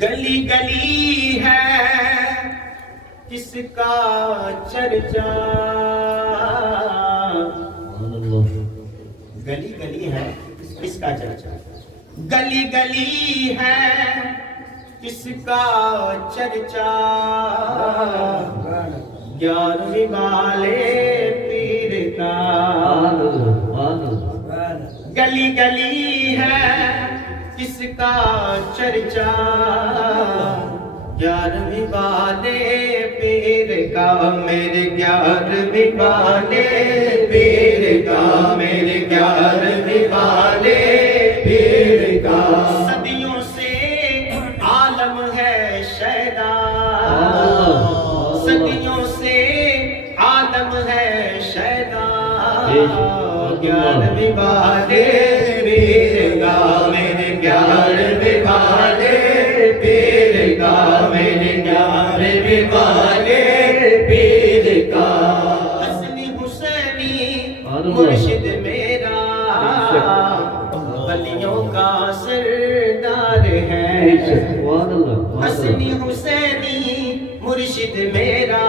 गली गली है किसका चर्चा, गली गली है किसका चर्चा, गली गली है किसका चर्चा, 11वीं वाले पीर का। गली गली है किसका चर्चा, 11वीं वाले पीर का, मेरे 11वीं वाले पीर का, मेरे 11वीं वाले पीर का। सदियों से आलम है शैदा, सदियों से आलम है शैदा, 11वीं वाले पीर का, मेरे 11वीं वाले पीर का, मेरे 11वीं वाले पीर का। हसनी हुसैनी मुर्शिद मेरा वलियों का सरदार है, हसनी हुसैनी मुर्शिद मेरा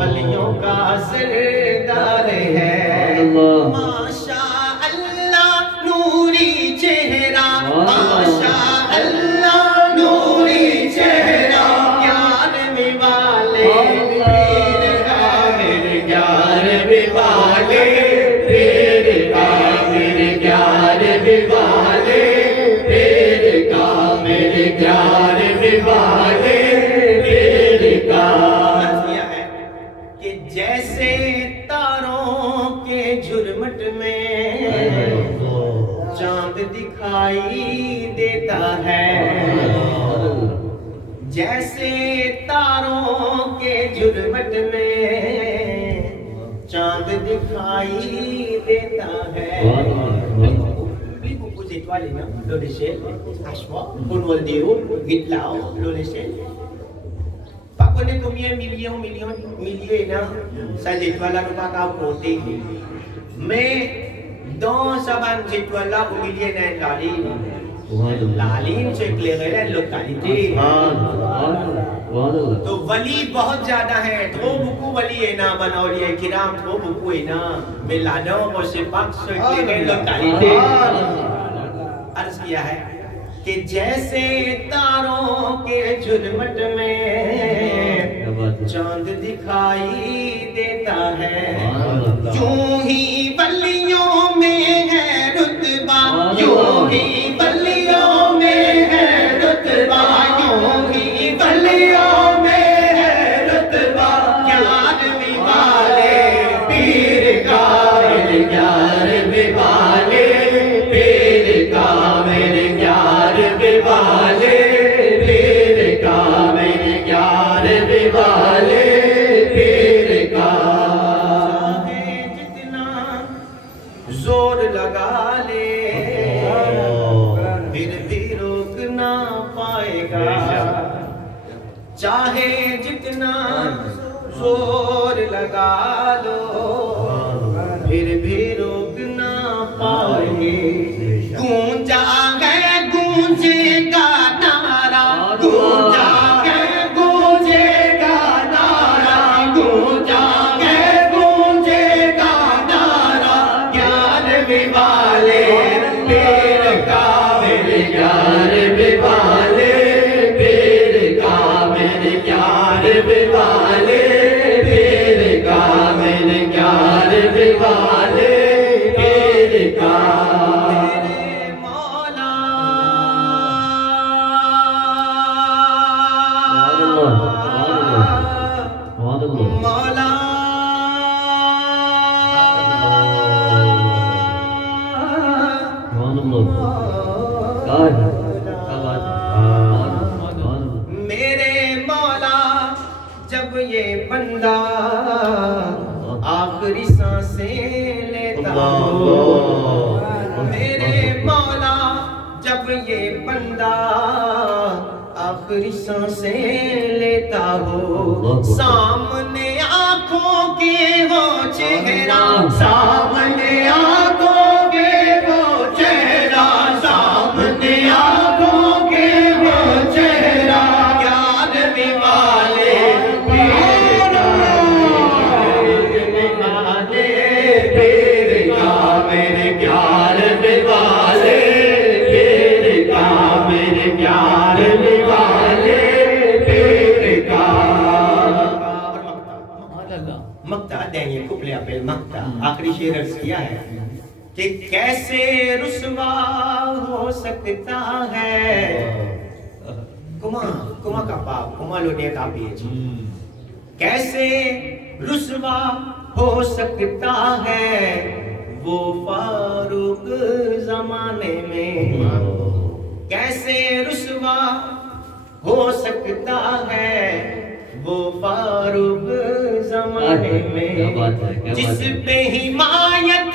वलियों का सरदार है। माशा अल्लाह नूरी चेहरा, माशा अल्लाह नूरी चेहरा, 11वीं वाले पीर का, मेरे 11वीं वाले पीर का, मेरे 11वीं वाले पीर का, मेरे 11वीं वाले पीर का। किया है कि जैसे तारों के झुरमुट में चांद दिखाई देता है, जैसे तारों के झुरमुट में चांद दिखाई देता है। Pako ni tumia milion na sa jitwala ko ka prote. मैं 2 saban jitwala ko milion na lalim, लालिम से क्लियर लोकालिटी। तो वली बहुत ज्यादा है, थो बुकु वली है ना बनौलिए किराम, थो बुकु है ना मिलानो और से पक्ष क्लियर लोकालिटी। अर्ज किया है कि जैसे तारों के झुरमुट में चांद दिखाई देता है, यूं ही वलियों में है रुतबा, यूं ही वलियों में है रुतबा, यूं ही वलियों में है रुतबा, 11वीं वाले पीर का, मेरे 11वीं वाले पीर का, मेरे 11वीं वाले पीर का, मेरे 11वीं वाले पीर का। जितना जोर लगा ले फिर भी रोक ना पाएगा, चाहे जितना जोर लगा लो फिर भी रोक ना पाएंगे। गूंजा है गूंजेगा नारा, गूंजा है गूंजेगा नारा, गूंजा है गूंजेगा नारा, 11वीं वाले पीर का, मेरे 11वीं वाले पीर का, मेरे 11वीं वाले पीर का, मेरे 11वीं वाले पीर का। मौला मेरे मौला जब ये बंदा आखिरी सांसें लेता हो, मेरे मौला जब ये बंदा आखिरी सांसें लेता हो, सामने आंखों के वो चेहरा, सामने आंखों के वो चेहरा, सामने आंखों के वो चेहरा, याद वाले मेरे प्यार वाले, मेरे प्यार वाले मक्ता देंगे कुपले अपने मक्ता आखिरी शेर अर्ज किया है कि कैसे रुसवा हो सकता है, कुमा का पाप कुमा लोने का बीज, कैसे रुसवा हो सकता है वो फारूक जमाने में, कैसे रुसवा हो सकता है वो फारूक जमाने में, जिस पे हिमायत